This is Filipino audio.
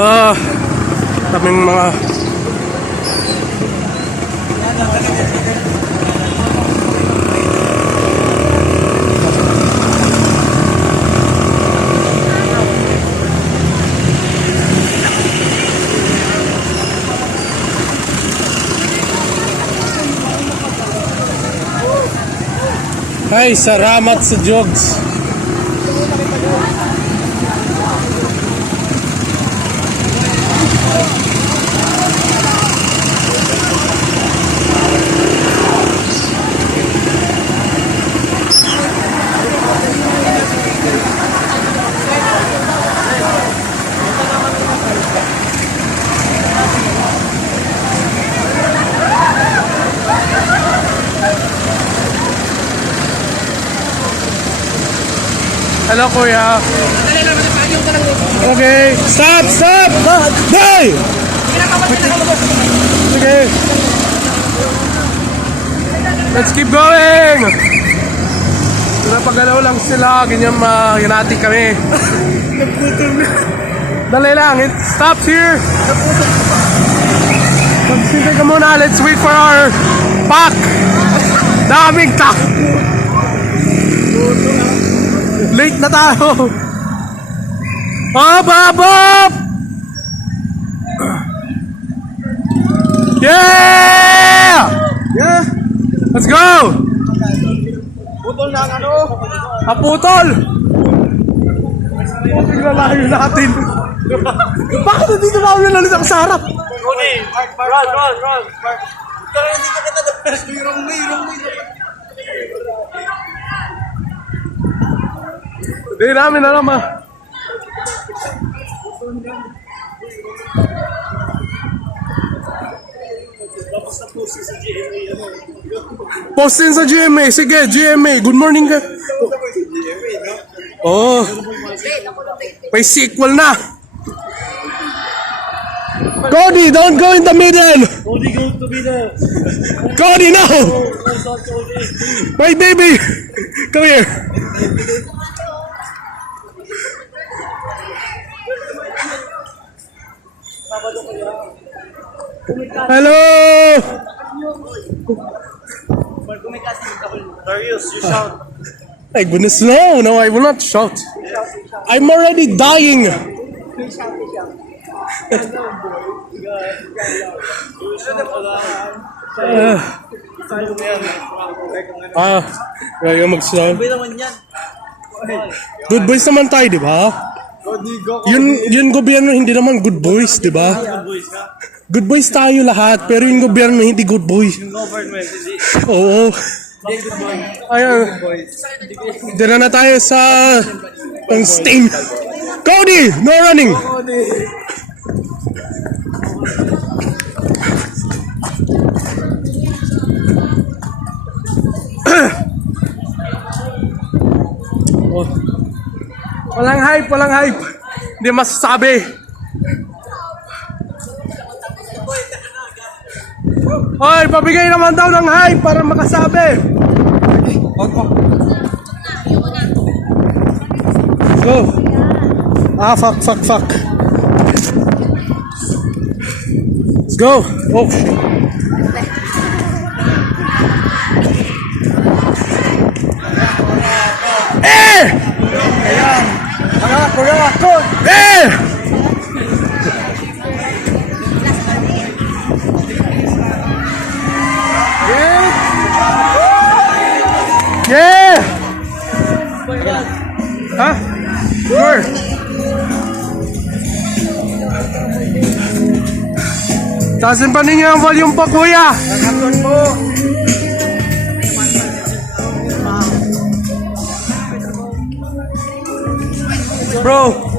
Kaming mga ay, salamat sa jogs. Hello, kuya. Okay. Stop! Stop! Hey! Okay. Let's keep going! Napagalaw lang sila. Ganyan hinati kami. Dali lang. It stops here. Magsintay ka muna. Let's wait for our pack. Daming tak. Late na tayo. Up, up, up! Yeah! Yeah! Let's go! Putol na ang ano? Putol! Naglalayo natin. Bakit nandito na kami nalit ako sa harap? Run! Pero hindi ka kita the best. Wrong way. Hindi namin alam Postin sa GMA. Sige, GMA. Good morning ka. Oh. May sequel na. Cody, don't go in the middle. Cody going to be the... Cody, no. My baby. Come here. Hello. Darius, you shout. My goodness, no, I will not shout. I'm already dying. Kaya mag-shout. Good boys naman tayo, di ba? Yun gobyerno hindi naman good boys, di ba? Good boys tayo lahat, pero yung gobyerno hindi good boys. Oo. Ayun. Dala na tayo sa stain. Cody, no running. Oh. Walang hype. Hindi masasabi. Hoy, pabigay naman daw ng hype para makasabi. Go. Fuck. Let's go. Oh. Ayan. Go. Yeah! Huh? Sure. Taasin pa ninyo ang volume pa, kuya. Nakatun po. Bro,